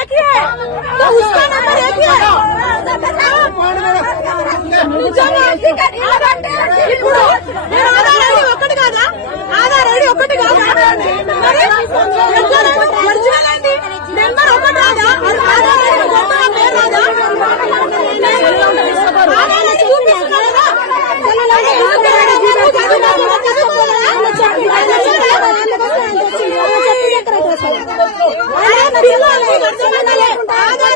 एक ही है तो उसका नंबर एक ही है। ఇప్పుడు ఆధార్ ఐడి ఒకటి కాదా? ఆధార్ ఐడి ఒకటి కాదా? ఒరిజినల్ ఐడి నెంబర్ ఒకటి కాదా? ఆధార్ ఐడి కొత్తగా పేరు రాదా? ఆధార్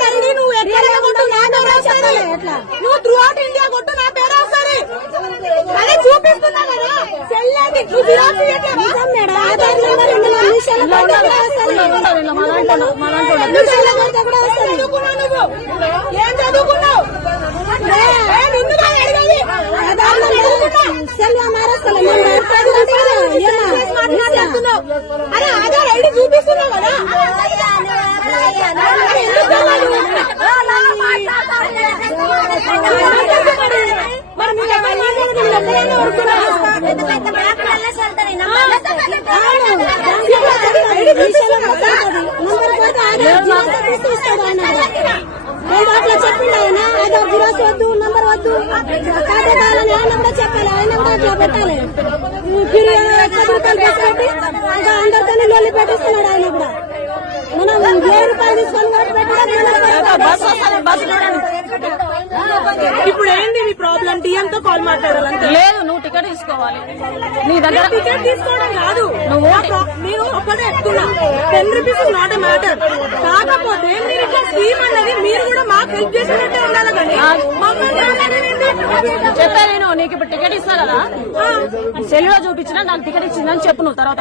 ఐడి నువ్వు ఎక్కడ కొట్టు నా పేరు వస్తుంది. నువ్వు త్రూ అవుట్ ఇండియా కొట్టు నా పేరు వస్తుంది. అదే చూపిస్తున్నా కదా చెల్లండి. నువ్వు జిరాక్స్ ఏం చదువుకున్నావు? అరే ఆధార్ ఐడి చూపిస్తున్నావు కదా. మరి మీరు అట్లా చెప్పిండు ఆయన. అది జిరాక్స్ వద్దు, నంబర్ వద్దు, ఖాతా కావాలని ఆయన కూడా చెప్పాలి. ఆయన కూడా అట్లా పెట్టాలి. ఇంకా అందరితో లొల్లి పెట్టిస్తున్నాడు ఆయన కూడా. మనం 1000 రూపాయలు తీసుకొని ఇప్పుడు ఏంటి నీ ప్రాబ్లం? డిఎం తో కాల్ మాట్లాడాలంటే లేదు, నువ్వు టికెట్ తీసుకోవాలి. నీ దగ్గర టికెట్ తీసుకోవడం కాదు. నేను ఒకటే చెప్తున్నా, 10 rupees is not a matter. కాకపోతే మీరు ఇట్లా స్కీమ్ అన్నది మీరు కూడా మాకు హెల్ప్ చేసినట్టే ఉండాలి. కానీ చెప్పా నేను నీకు ఇప్పుడు టికెట్ ఇస్తా కదా, సెల్లులో చూపించినా నాకు టికెట్ ఇచ్చిందని చెప్పు నువ్వు. తర్వాత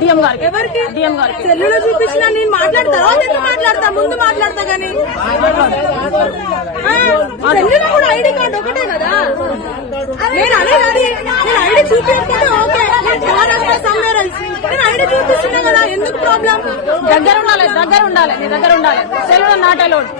డిఎం గారికి. ఎవరికి? డిఎం గారికి. సెల్లులో చూపించినా నేను మాట్లాడతా, మాట్లాడతా, ముందు మాట్లాడతా. కానీ సెల్లులో కూడా ఐడి కార్డు ఒకటే కదా. నేను అనేది నేను ఐడి చూపించుకుంటే ఓకే, నేను ఐడి చూపిస్తున్నా కదా, ఎందుకు ప్రాబ్లం? దగ్గర ఉండాలి, నీ దగ్గర ఉండాలి. సెల్లులో నాట్ అలౌడ్.